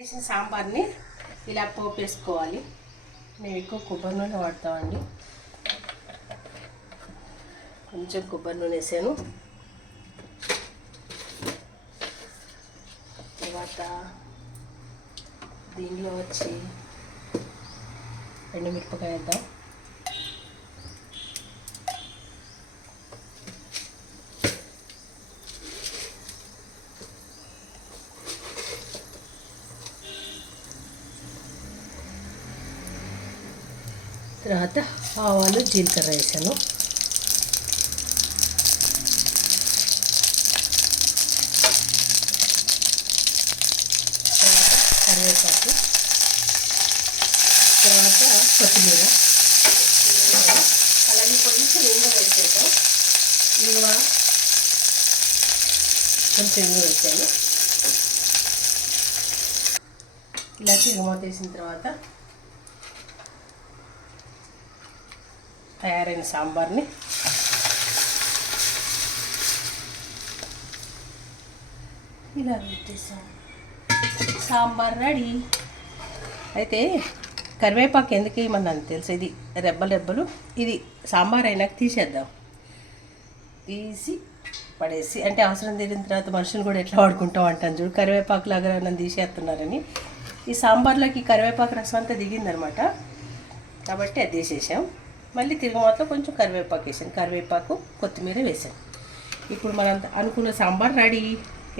చేసిన సాంబార్ని ఇలా పోపు వేసుకోవాలి. మేము ఎక్కువ కొబ్బరి నూనె వాడతామండి. కొంచెం కొబ్బరి నూనె వేసాను. తర్వాత దీనిలో వచ్చి ఎండుమిరపకాయ వేద్దాం. తర్వాత ఆవాలు జీలకర్ర వేసాను. తర్వాత కరివేపాకు, తర్వాత కొత్తిమీర, అలాగే కొంచెం ఇంగువ వేసేద్దాం. కొంచెం ఇంగువ వేసాను. ఇలా తిరుగుమాత వేసిన తర్వాత తయారైన సాంబార్ని ఇలా పెట్టేసాం. సాంబార్ రెడీ. అయితే కరివేపాకు ఎందుకు వేయమన్నాను తెలుసు? ఇది రెబ్బలు ఇది సాంబార్ అయినాక తీసేద్దాం. తీసి పడేసి అంటే అవసరం తీరిన తర్వాత మనుషులు కూడా ఎట్లా వాడుకుంటాం అంటాను చూడు, కరివేపాకు లాగా నన్ను తీసేస్తున్నారని. ఈ సాంబార్లోకి కరివేపాకు రసం అంతా దిగిందనమాట, కాబట్టి అది తీసేసాం. మళ్ళీ తిరుగుమాతలో కొంచెం కరివేపాకు వేసాను, కరివేపాకు కొత్తిమీర వేసాను. ఇప్పుడు మనం అనుకున్న సాంబార్ రెడీ.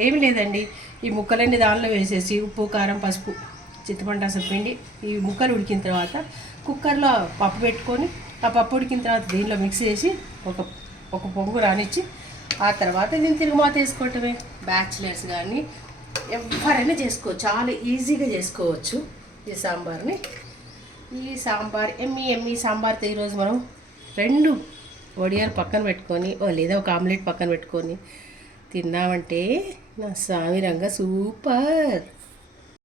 ఏమి లేదండి, ఈ ముక్కలన్నీ దానిలో వేసేసి ఉప్పు, కారం, పసుపు, చింతపండు రసం పిండి ఈ ముక్కలు ఉడికిన తర్వాత కుక్కర్లో పప్పు పెట్టుకొని ఆ పప్పు ఉడికిన తర్వాత దీనిలో మిక్స్ చేసి ఒక పొంగు రానిచ్చి ఆ తర్వాత దీన్ని తిరుగుమాత వేసుకోవటమే. బ్యాచిలర్స్ కానీ ఎవరైనా చేసుకోవచ్చు, చాలా ఈజీగా చేసుకోవచ్చు ఈ సాంబార్ని. ఈ సాంబార్ ఎమ్మి సాంబార్తో ఈరోజు మనం 2 వడియాలు పక్కన పెట్టుకొని లేదా ఒక ఆమ్లెట్ పక్కన పెట్టుకొని తిన్నామంటే నా సామిరంగా సూపర్.